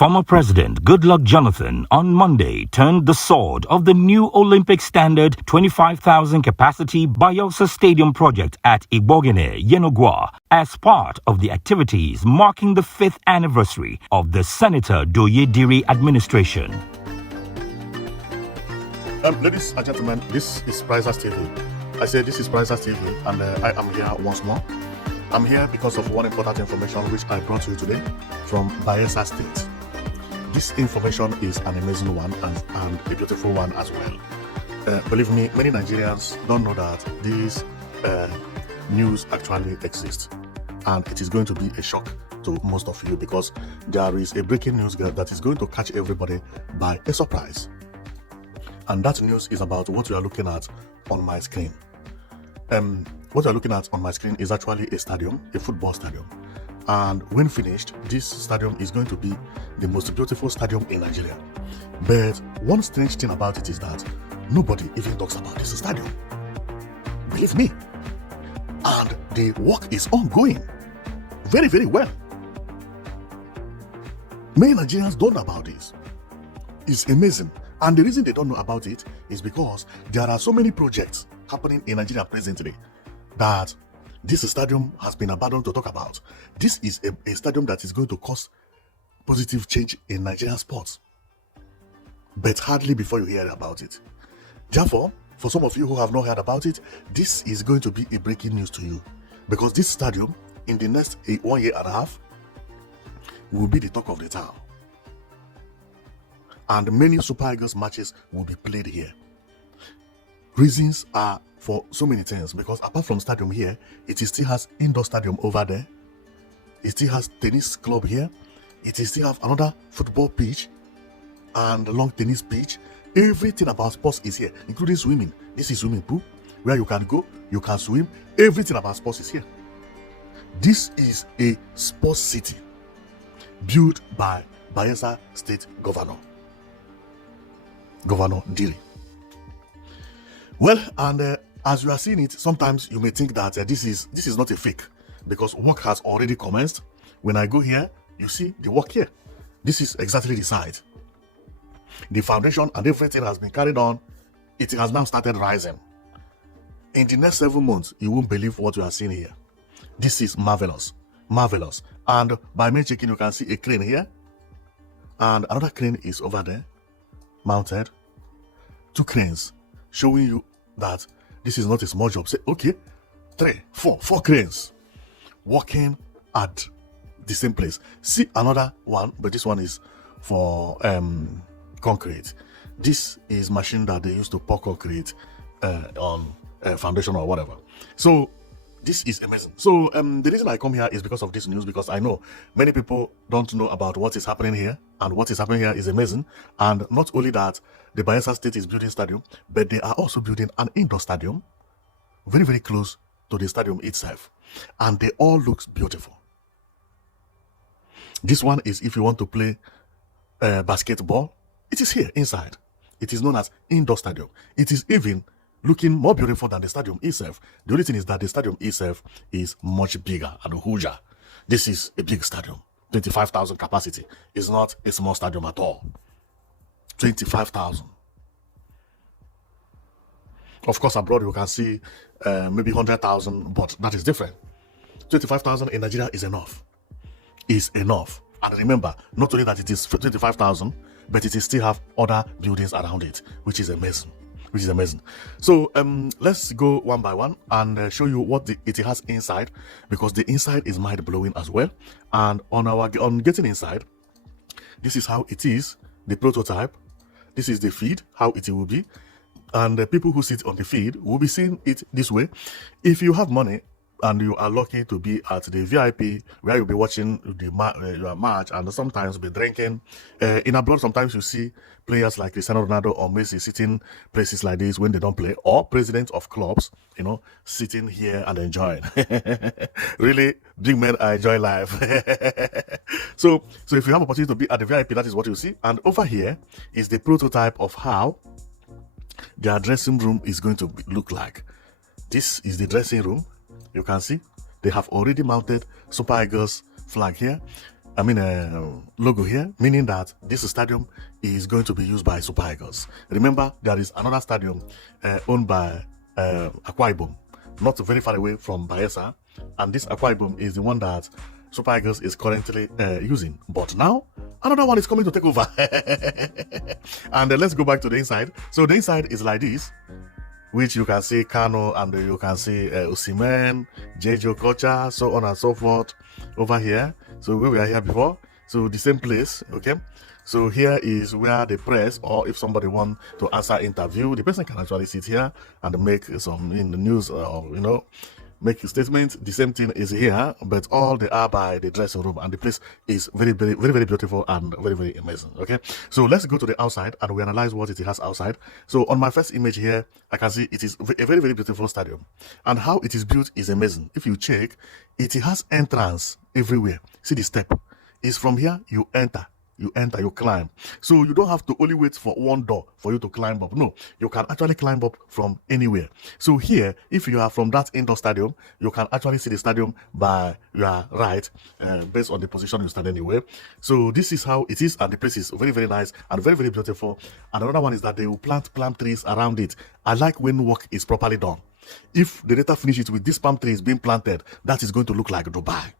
Former President Goodluck Jonathan on Monday turned the sword of the new Olympic standard 25,000 capacity Bayelsa Stadium project at Igbogene, Yenogwa, as part of the activities marking the 5th anniversary of the Senator Doyediri administration. Ladies and gentlemen, this is Bayelsa TV. I said this is Bayelsa TV, and I am here once more. I'm here because of one important information which I brought to you today from Bayelsa State. This information is an amazing one and a beautiful one as well. Believe me, many Nigerians don't know that this news actually exists, and it is going to be a shock to most of you because there is a breaking news that is going to catch everybody by a surprise. And that news is about what you are looking at on my screen. What you're looking at on my screen is actually a stadium, a football stadium. And when finished, this stadium is going to be the most beautiful stadium in Nigeria. But one strange thing about it is that nobody even talks about this stadium. Believe me. And the work is ongoing very, very well. Many Nigerians don't know about this. It's amazing. And the reason they don't know about it is because there are so many projects happening in Nigeria presently that this stadium has been abandoned to talk about. This is a stadium that is going to cause positive change in Nigerian sports, but hardly before you hear about it. Therefore, for some of you who have not heard about it, this is going to be a breaking news to you, because this stadium in the next 1 year and a half will be the talk of the town, and many Super Eagles matches will be played here. Reasons are for so many things, because apart from stadium here, it still has indoor stadium over there. It still has tennis club here. It still have another football pitch and long tennis pitch. Everything about sports is here, including swimming. This is swimming pool where you can go, you can swim. Everything about sports is here. This is a sports city built by Bayelsa State Governor Diri. Well, and as you are seeing it, sometimes you may think that this is not a fake, because work has already commenced. When I go here, you see the work here. This is exactly the site. The foundation and everything has been carried on. It has now started rising. In the next 7 months, you won't believe what you are seeing here. This is marvelous, marvelous. And by me checking, you can see a crane here, and another crane is over there, mounted. 2 cranes, showing you that this is not a small job. Say, okay, 3, 4 cranes working at the same place. See another one, but this one is for concrete. This is machine that they use to pour concrete on foundation or whatever. So this is amazing. So the reason I come here is because of this news, because I know many people don't know about what is happening here, and what is happening here is amazing. And not only that, the Bayelsa State is building stadium, but they are also building an indoor stadium very, very close to the stadium itself, and they all look beautiful. This one is if you want to play basketball, it is here inside. It is known as indoor stadium. It is even looking more beautiful than the stadium itself. The only thing is that the stadium itself is much bigger and huger. This is a big stadium, 25,000 capacity. It's not a small stadium at all. 25,000. Of course, abroad you can see maybe 100,000, but that is different. 25,000 in Nigeria is enough. Is enough. And remember, not only that it is 25,000, but it still have other buildings around it, which is amazing. So let's go one by one and show you what it has inside, because the inside is mind-blowing as well. And on getting inside, this is how it is, the prototype. This is the feed, how it will be, and the people who sit on the feed will be seeing it this way. If you have money and you are lucky to be at the VIP, where you'll be watching your match and sometimes be drinking. In abroad, sometimes you see players like Cristiano Ronaldo or Messi sitting places like this when they don't play, or presidents of clubs, sitting here and enjoying. Really, big men enjoy life. So if you have opportunity to be at the VIP, that is what you see. And over here is the prototype of how their dressing room is going to look like. This is the dressing room. You can see they have already mounted Super Eagles flag here. logo here, meaning that this stadium is going to be used by Super Eagles. Remember, there is another stadium owned by Akwa Ibom, not very far away from Bayelsa, and this Akwa Ibom is the one that Super Eagles is currently using. But now, another one is coming to take over. And let's go back to the inside. So the inside is like this, which you can see Kano, and you can see Osimhen, JJ Okocha, so on and so forth over here. So where we are here before, so the same place, okay? So here is where the press, or if somebody want to answer interview, the person can actually sit here and make some in the news, or make a statement. The same thing is here, but all they are by the dressing room, and the place is very, very, very, very beautiful and very, very amazing. Okay, so let's go to the outside and we analyze what it has outside. So on my first image here, I can see it is a very, very beautiful stadium, and how it is built is amazing. If you check, it has entrance everywhere. See the step is from here, you enter, you climb. So you don't have to only wait for one door for you to climb up. No, you can actually climb up from anywhere. So here, if you are from that indoor stadium, you can actually see the stadium by your right, based on the position you stand anyway. So this is how it is, and the place is very, very nice and very, very beautiful. And another one is that they will plant palm trees around it. I like when work is properly done. If the later finish it with these palm trees being planted, that is going to look like Dubai.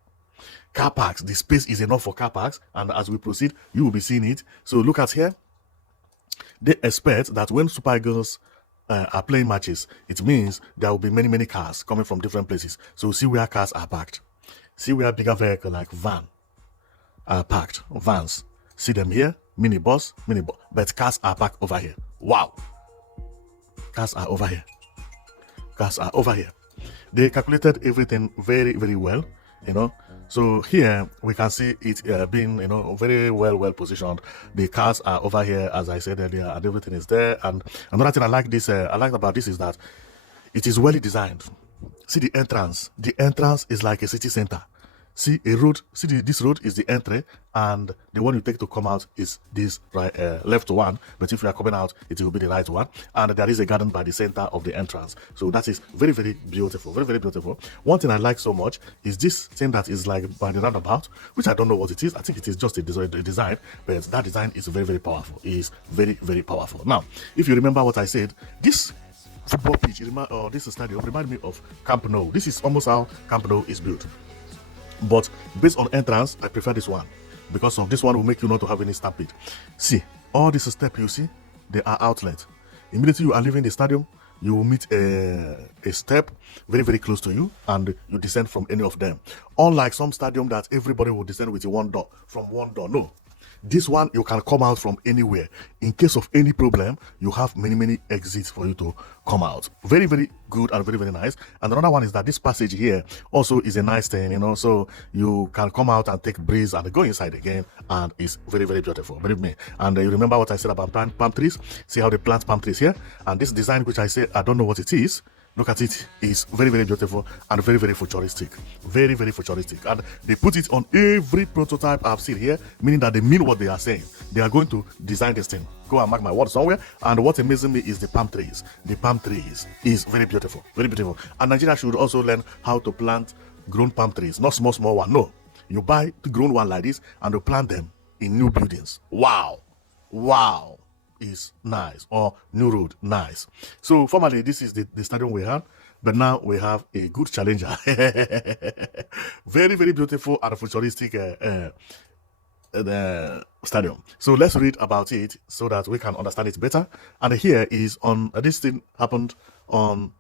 Car parks, the space is enough for car parks, and as we proceed, you will be seeing it. So look at here. They expect that when Super Eagles are playing matches, it means there will be many, many cars coming from different places. So see where cars are parked. See where bigger vehicle like van are parked, vans. See them here, minibus, but cars are parked over here. Wow. Cars are over here. Cars are over here. They calculated everything very, very well. So here we can see it being very well positioned. The cars are over here, as I said earlier, and everything is there. And another thing I like about this is that it is well designed. See the entrance is like a city center. See a road, this road is the entry, and the one you take to come out is this right left one. But if you are coming out, it will be the right one. And there is a garden by the center of the entrance. So that is very, very beautiful, very, very beautiful. One thing I like so much is this thing that is like by the roundabout, which I don't know what it is. I think it is just a design, but that design is very, very powerful. It is very, very powerful. Now, if you remember what I said, this football pitch, this stadium reminds me of Camp Nou. This is almost how Camp Nou is built. But based on entrance, I prefer this one, because of this one will make you not to have any stampede. See, all this step you see, they are outlet. Immediately you are leaving the stadium, you will meet a step very, very close to you, and you descend from any of them. Unlike some stadium that everybody will descend with one door, from one door. No. This one, you can come out from anywhere. In case of any problem, you have many, many exits for you to come out. Very, very good and very, very nice. And another one is that this passage here also is a nice thing, so you can come out and take breeze and go inside again, and it's very, very beautiful, believe me. And you remember what I said about palm trees? See how they plant palm trees here? And this design, which I said, I don't know what it is. Look at it. It's very, very beautiful and very, very futuristic. Very, very futuristic. And they put it on every prototype I've seen here, meaning that they mean what they are saying. They are going to design this thing. Go and mark my words somewhere. And what amazes me is the palm trees. The palm trees is very beautiful. Very beautiful. And Nigeria should also learn how to plant grown palm trees. Not small one. No. You buy the grown one like this and you plant them in new buildings. Wow. Wow. Is nice, or new road, nice. So formerly this is the stadium we had, but now we have a good challenger. Very, very beautiful and futuristic stadium. So let's read about it so that we can understand it better. And here is on this thing happened on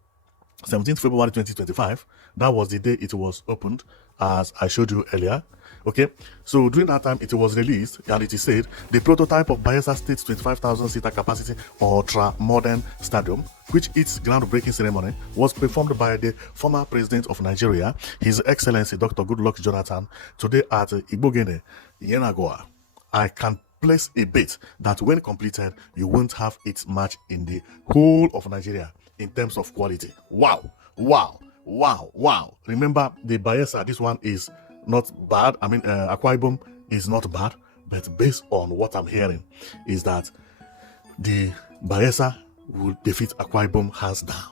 17th February 2025. That was the day it was opened, as I showed you earlier. Okay, so during that time it was released, and it is said the prototype of Bayelsa State's 25,000-seater capacity ultra-modern stadium, which its groundbreaking ceremony was performed by the former president of Nigeria, His Excellency Dr. Goodluck Jonathan, today at Igbogene, Yenagoa. I can place a bet that when completed, you won't have its match in the whole of Nigeria in terms of quality. Wow, wow, wow, wow. Remember the Bayelsa, this one is not bad. Akwa Ibom is not bad, but based on what I'm hearing is that the Bayelsa will defeat Akwa Ibom hands down.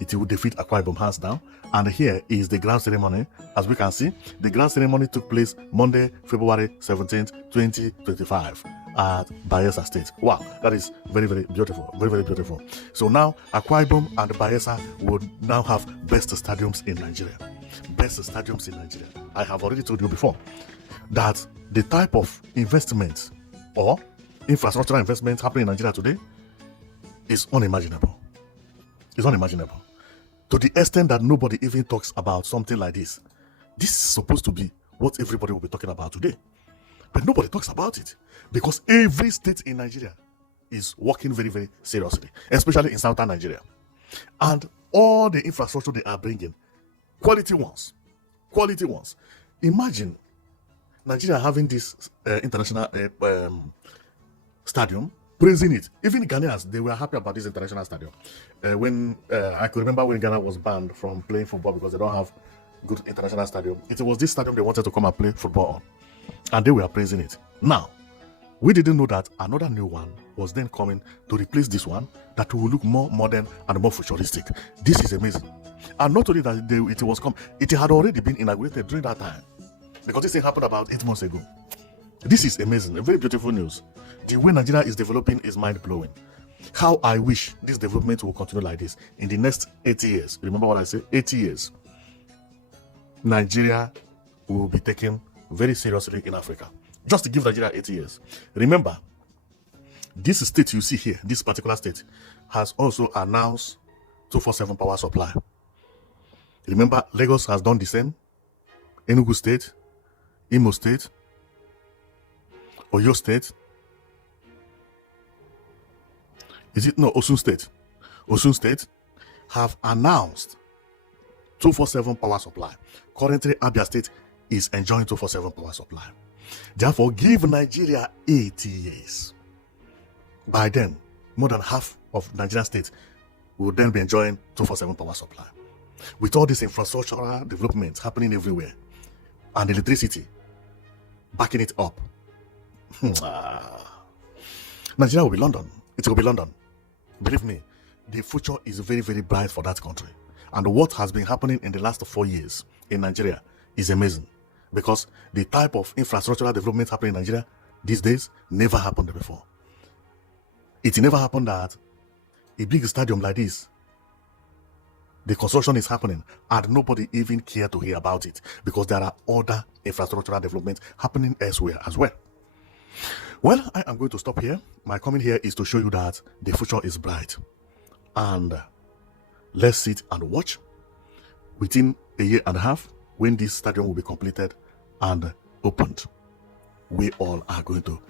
it will defeat Akwa Ibom hands down. And here is the grand ceremony. As we can see, the grand ceremony took place Monday, February 17th, 2025 at Bayelsa State. Wow, that is very, very beautiful. Very, very beautiful. So now Akwa Ibom and Bayelsa will now have best stadiums in Nigeria. Best stadiums in Nigeria. I have already told you before that the type of investment or infrastructural investment happening in Nigeria today is unimaginable. It's unimaginable. To the extent that nobody even talks about something like this. This is supposed to be what everybody will be talking about today. But nobody talks about it because every state in Nigeria is working very, very seriously, especially in southern Nigeria. And all the infrastructure they are bringing, quality ones. Quality ones. Imagine Nigeria having this international stadium, praising it. Even Ghanaians, they were happy about this international stadium. When I could remember when Ghana was banned from playing football because they don't have good international stadium. It was this stadium they wanted to come and play football on. And they were praising it. Now, we didn't know that another new one was then coming to replace this one that will look more modern and more futuristic. This is amazing. And not only that it was come, it had already been inaugurated during that time. Because this thing happened about 8 months ago. This is amazing, a very beautiful news. The way Nigeria is developing is mind-blowing. How I wish this development will continue like this in the next 80 years. Remember what I said? 80 years. Nigeria will be taken very seriously in Africa. Just to give Nigeria 80 years. Remember, this state you see here, this particular state, has also announced 247 power supply. Remember, Lagos has done the same. Enugu State, Imo State, Oyo State. Is it no Osun State? Osun State have announced 247 power supply. Currently, Abia State is enjoying 247 power supply. Therefore, give Nigeria 80 years. By then, more than half of Nigerian states will then be enjoying 247 power supply. With all this infrastructural development happening everywhere, and electricity backing it up, Nigeria will be London. It will be London. Believe me, the future is very, very bright for that country. And what has been happening in the last 4 years in Nigeria is amazing. Because the type of infrastructural development happening in Nigeria these days never happened before. It never happened that a big stadium like this, the construction is happening and nobody even care to hear about it because there are other infrastructural developments happening elsewhere as well. Well, I am going to stop here. My comment here is to show you that the future is bright. And let's sit and watch. Within a year and a half, when this stadium will be completed and opened, we all are going to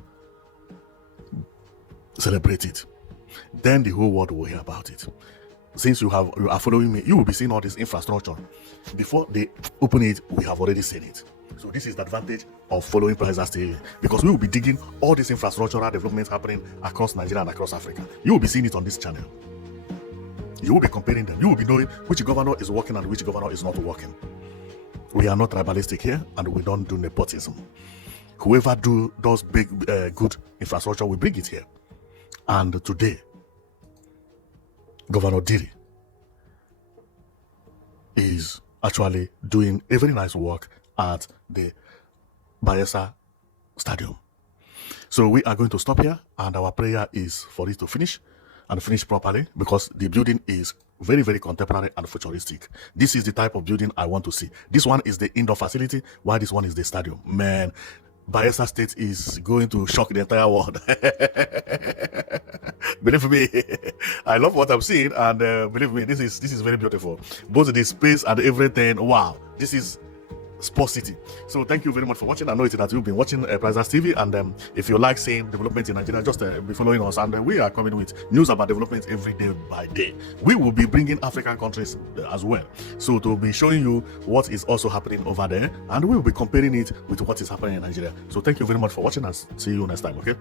celebrate it. Then the whole world will hear about it. Since you are following me, you will be seeing all this infrastructure. Before they open it, we have already seen it. So this is the advantage of following Bayelsa TV, because we will be digging all these infrastructural developments happening across Nigeria and across Africa. You will be seeing it on this channel. You will be comparing them. You will be knowing which governor is working and which governor is not working. We are not tribalistic here, and we don't do nepotism. Whoever does big, good infrastructure, we bring it here. And today, Governor Diri is actually doing a very nice work at the Bayelsa Stadium. So we are going to stop here, and our prayer is for it to finish and finish properly, because the building is very, very contemporary and futuristic. This is the type of building I want to see. This one is the indoor facility, while this one is the stadium. Man, Bayelsa State is going to shock the entire world. Believe me, I love what I'm seeing, and believe me, this is very beautiful. Both the space and everything. Wow, this is Sports City. So thank you very much for watching. I know it that you've been watching Bayelsa TV, and if you like seeing development in Nigeria, just be following us, and we are coming with news about development every day by day. We will be bringing African countries as well, so to be showing you what is also happening over there, and we will be comparing it with what is happening in Nigeria. So thank you very much for watching, and see you next time. Okay.